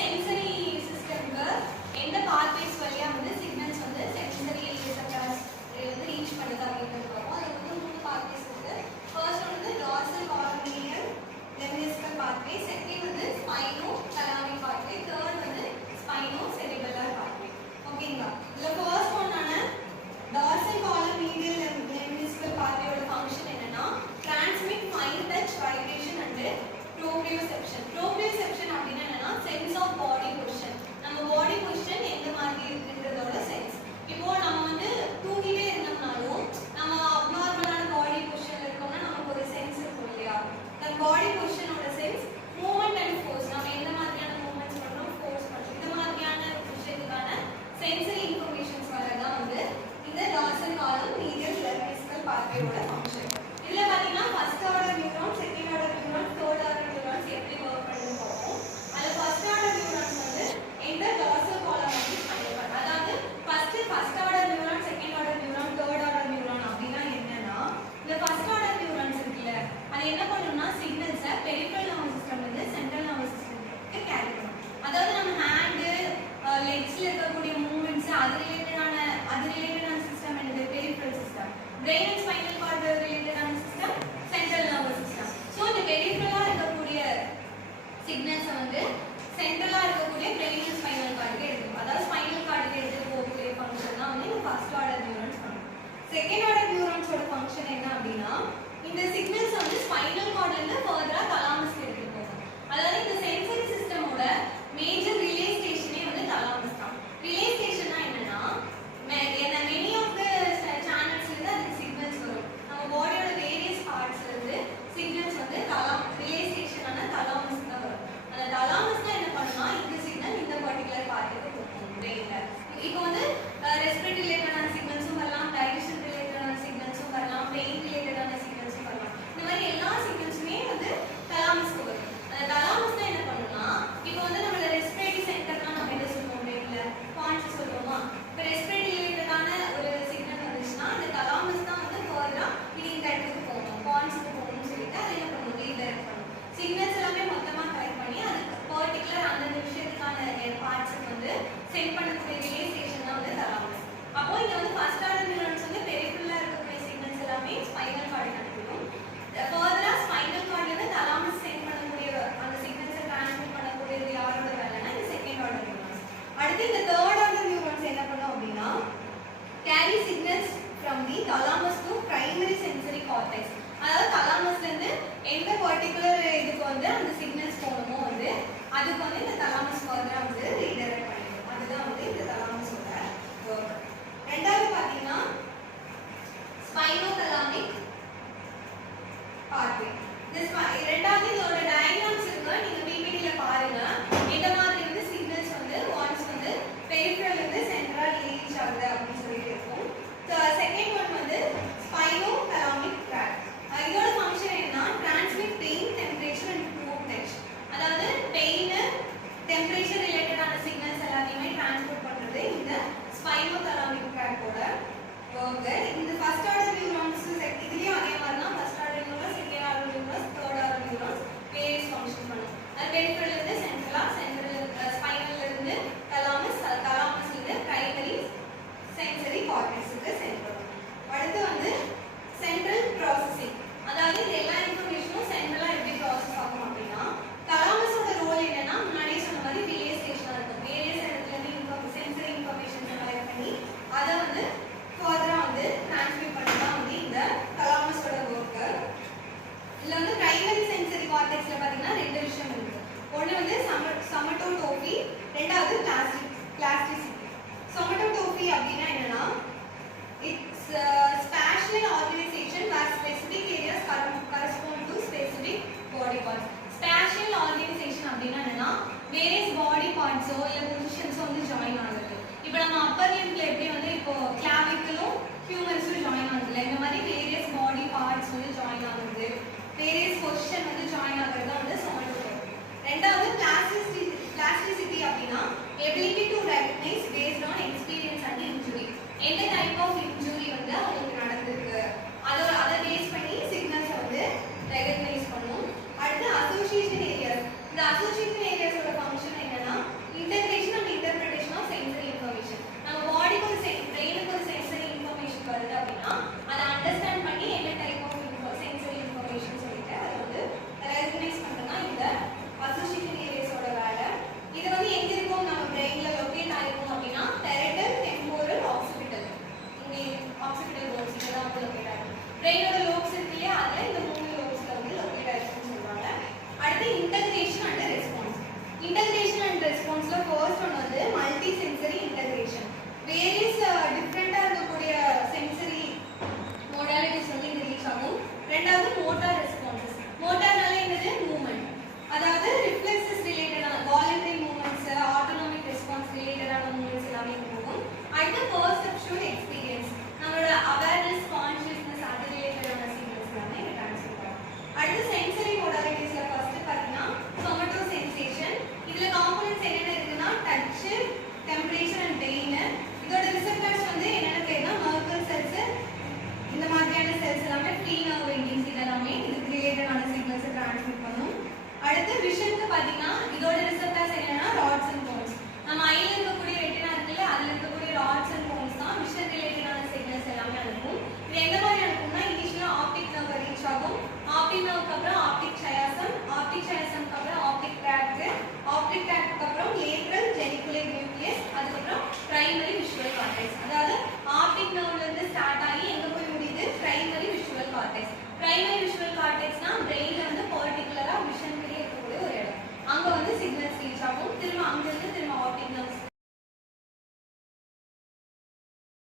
Sensory சிஸ்டம்க்கு எந்த pathways வழியா வந்து சிக்னல்ஸ் வந்து சென்சரி ரிசெப்டார்ஸ் வந்து ரீச் பண்ணுது அப்படின்றது பார்ப்போம். அது வந்து 3 பாத்வேஸ் இருக்கு. ஃபர்ஸ்ட் வந்து டார்சல் காலோனியல் லெமினிஸ்கல் பாத்வே, செகண்ட் வந்து ஸ்பைனோ தலாமிக் பாத்வே, தேர்ட் வந்து ஸ்பைனோ செரிபெல்லர் பாத்வே. ஓகேங்களா? இதுல ஃபர்ஸ்ட் ஒன்னான டார்சல் காலோனியல் லெமினிஸ்கல் பாத்வேயோட ஃபங்க்ஷன் என்னன்னா transmit fine touch vibration and proprioception. Proprioception அப்படின்னா என்னன்னா சென்ஸ் ஆஃப் பாடி பொசிஷன். நம்ம பாடி பொசிஷன் எந்த மாதிரி இருக்குன்றதோட சென்ஸ். இப்போ நம்ம வந்து தூங்கிட்டே இருந்தோம்னாலும் நம்ம அப்நார்மலான பாடி பொசிஷன்ல இருக்கோம்னா நமக்கு ஒரு சென்ஸ் இருக்கும் இல்லையா? அந்த பாடி பொசிஷனோட சென்ஸ் மூவ்மெண்ட் அண்ட் ஃபோர்ஸ். நம்ம எந்த மாதிரியான மூவ்மெண்ட்ஸ் பண்றோம், ஃபோர்ஸ் பண்றோம், இந்த மாதிரியான விஷயத்துக்கான சென்சரி இன்ஃபர்மேஷன்ஸ் வரதான் வந்து இந்த டார்சல் காலம் மீடியல் லெமினிஸ்கல் பாத்வேயோட ஃபங்க்ஷன். இதுல பாத்தீங்கன்னா first order neuron, second order neuron, third order neurons எப்படி வர்க் பண்ணுது பார்ப்போம். அதுல ஃபர்ஸ்ட் ஆர்டர் நியூரான்ஸ் வந்து இந்த டார்சல் காலம் வந்து பண்ணிருப்பாங்க. அதாவது first order neuron, second order neuron, third order neuron அப்படின்னா என்னன்னா இந்த ஃபர்ஸ்ட் ஆர்டர் நியூரான்ஸ் இருக்குல்ல அது என்ன பண்ணும்னா சிக்னல்ஸை பெரிஃபரல் நர்வஸ் சிஸ்டம்ல இருந்து சென்ட்ரல் நர்வஸ் சிஸ்டம்க்கு கேரி பண்ணும். அதாவது நம்ம ஹேண்ட் லெக்ஸ்ல இருக்கக்கூடிய மூவ்மெண்ட்ஸ் அது ரிலேட்டடான சிஸ்டம் என்னது peripheral system. Brain and spinal cord ரிலேட்டடான system central nervous system. So இந்த பெரிஃபரலா இருக்கக்கூடிய சிக்னல்ஸை வந்து சென்ட்ரலா இருக்கக்கூடிய பிரெயின் அண்ட் ஸ்பைனல் கார்டுக்கு எடுக்கும். அதாவது ஸ்பைனல் கார்டுக்கு எடுத்து போகக்கூடிய ஃபங்க்ஷன் தான் வந்து இந்த ஃபர்ஸ்ட் ஆர்டர் நியூரான்ஸ் பண்ணும். செகண்ட் ஆர்டர் நியூரான்ஸோட ஃபங்க்ஷன் என்ன அப்படின்னா இந்த சிக்னல்ஸ் வந்து ஸ்பைனல் கார்ட்ல இருந்து ஃபர்தரா தலாமஸ்க்கு எடுத்துட்டு போகும். அதாவது இந்த சென்சரி சிஸ்டமோட மேஜர் ரிலே ஸ்டேஷனே வந்து தலாமஸ் தான். ரிலே ஸ்டேஷன்னா என்னன்னா many of the channels இருந்து அதுக்கு சிக்னல்ஸ் வரும். நம்ம பாடியோட வேரியஸ் பார்ட்ஸ்ல இருந்து சிக்னல்ஸ் வந்து ரிலே ஸ்டேஷனான தலாமஸ் தான் வரும். அந்த தலாமஸ் தான் என்ன பண்ணுமா இந்த சிக்னல் இந்த பர்டிகுலர் பார்ட்டுக்கு போகும் பிரெயின்ல. இப்போ வந்து ரெஸ்பிரேட்டரி ரிலேட்டடான சிக்னல்ஸும் வரலாம், டைஜஷன் ரிலேட்டடான சிக்னல்ஸும் வரலாம், பெயின் ரிலேட்டடான சிக்னல்ஸும் வரலாம். இந்த மாதிரி எல்லா சிக்னல்ஸுமே வந்து தலாமஸ்க்கு வரும். அந்த தலாமஸ் தான் என்ன பண்ணும்னா இப்போ வந்து நம்மள ரெஸ்பிரேட்டரி சென்டர்லாம் நம்ம என்ன சொல்லுவோம் பிரெயின்ல பாயிண்ட்ஸ் சொல்லுவோமா? இப்போ ரெஸ்பிரேட்டரி ரிலேட்டடான ஒரு சிக்னல் வந்துச்சுன்னா அந்த தலாமஸ் தான் வந்து ஃபர்தரா இது இந்த இடத்துக்கு போகணும், பாயிண்ட்ஸ்க்கு போகணும்னு சொல்லிட்டு அதை என்ன பண்ணும் ரீடைரக்ட் பண்ணும். சிக்னல்ஸ் எல்லாமே மொத்தமா கலெக்ட் பண்ணி அதுக்கு பர்டிகுலர் அந்தந்த விஷயத்துக்கான பார்ட்ஸுக்கு வந்து சென்ட் பண்ணக்கூடிய ரிலே ஸ்டேஷன் தான் வந்து தலாமஸ். அப்போ இங்க வந்து ஃபர்ஸ்ட் ஆர்டர் நியூரான்ஸ் வந்து பெரிஃபரலா இருக்கக்கூடிய சிக்னல்ஸ் எல்லாமே ஸ்பைனல் கார்டுக்கு அனுப்பிடும். ஃபர்தரா ஸ்பைனல் கார்டுல இருந்து தலாமஸ் சென்ட் பண்ணக்கூடிய அந்த சிக்னல்ஸை டிரான்ஸ்மிட் பண்ணக்கூடியது யாரோட வேலைன்னா இந்த செகண்ட் ஆர்டர் நியூரான்ஸ். அடுத்து இந்த தேர்ட் ஆர்டர் நியூரான்ஸ் என்ன பண்ணும் அப்படின்னா carry signals from the thalamus to primary sensory cortex. அதாவது தலாமஸ்ல இருந்து எந்த பர்டிகுலர் இதுக்கு வந்து அந்த சிக்னல்ஸ் போகணுமோ வந்து அதுக்கு வந்து இந்த தலாமஸ் ஃபர்தரா வந்து ரீடைரக்ட் பண்ணிடும். அதுதான் வந்து இந்த தலாமஸோட ஒர்க். ரெண்டாவது பாத்தீங்கன்னா ஸ்பைனோதலாமிக் பாத்வே. ரெண்டாவது இதோட டயக்ராம்ஸ் இருக்கு, நீங்க பிபிடில பாருங்க. இந்த மாதிரி வந்து சிக்னல்ஸ் வந்து ஒன்ஸ் வந்து பெரிஃபரல் இருந்து சென்ட்ரல் ரீச் ஆகுது அப்படின்னு சொல்லிட்டு இருக்கும். செகண்ட் ஒன் வந்து ஸ்பைனோதலாமிக் ட்ராக்ட். இதோட ஃபங்க்ஷன் என்னன்னா transmit pain, temperature and movement. அதாவது பெயின், டெம்பரேச்சர் ரிலேட்டடான சிக்னல்ஸ் எல்லாத்தையுமே டிரான்ஸ்மிட் பண்றது இந்த ஸ்பைனோதலாமிக் ட்ராக்டோட ஒர்க். இந்த ஃபர்ஸ்ட் ஆர்டர் நியூரான்ஸ் இதுலயும் அதே மாதிரி தான். First order neurons, second order neurons, third order neurons various function பண்ணும். அது பெரிஃபரல்ல இருந்து சென்ட்ரலா, ஸ்பைனல்ல இருந்து தலாமஸ், தலாமஸ்ல இருந்து பிரைமரி சென்சரி கார்டெக்ஸ்க்கு சென்ட் பண்ணும். அடுத்து வந்து சென்ட்ரல் ப்ராசஸிங். அதாவது இது எல்லா இன்ஃபர்மேஷனும் சென்ட்ரலா எப்படி ப்ராசஸ் ஆகும் அப்படின்னா தலாமஸோட ரோல் என்னன்னா முன்னாடியே சொன்ன மாதிரி ரிலே ஸ்டேஷனா இருக்கும். வேரியஸ் இடத்துல இருந்து சென்சரி இன்ஃபர்மேஷன்ஸ் கலெக்ட் பண்ணி அதை வந்து ஃபர்தரா வந்து டிரான்ஸ்மிட் பண்ணதான் வந்து இந்த தலாமஸோட ஒர்க். இதுல வந்து பிரைமரி சென்சரி கார்டெக்ஸ்ல பாத்தீங்கன்னா ரெண்டு விஷயம் இருக்கு. ஒன்னு வந்து சமட்டோடோபி, ரெண்டாவது பிளாஸ்டிசிட்டி. சமட்டோடோபி அப்படின்னா என்னன்னா it's spatial organization where specific areas correspond to specific body parts. Spatial organization அப்படின்னா என்னன்னா வேரியஸ் பாடி பார்ட்ஸோ இல்ல பொசிஷன்ஸோ வந்து ஜாயின் ஆகுது. இப்போ நம்ம அப்பர் லிம்ப்ல எப்படி வந்து இப்போ கிளாவிக்கலும் ஹியூமன்ஸும் ஜாயின் ஆகுதுல, இந்த மாதிரி வேரியஸ் பாடி பார்ட்ஸ் வந்து ஜாயின் ஆகுது, வேரியஸ் பொசிஷன் வந்து ஜாயின் ஆகுறது தான் வந்து சமட்டோடோபி. ரெண்டாவது பிளாஸ்டிசிட்டி அப்படின்னா ability to recognise based on experience and injury. எந்த டைப் ஆஃப் இன்ஜுரி வந்து அவங்களுக்கு நடந்திருக்கு அதை பேஸ் பண்ணி சிக்னல்ஸை வந்து ரெகக்னைஸ் பண்ணும். அடுத்து அசோசியேஷன் ஏரியாஸ். இந்த அசோசியேஷன் ஏரியாஸோட ஃபங்க்ஷன் என்னன்னா ஆப்டிக் நர்வுக்கு அப்புறம் ஆப்டிக் சயாசம், ஆப்டிக் சயாசம்க்கு அப்புறம் ஆப்டிக் ட்ராக்ட், ஆப்டிக் ட்ராக்ட்க்கு அப்புறம் லேட்ரல் ஜெனிகுலேட் நியூக்ளியஸ், அதுக்கப்புறம் பிரைமரி விஷுவல் கார்டெக்ஸ். அதாவது ஆப்டிக் நர்வ்ல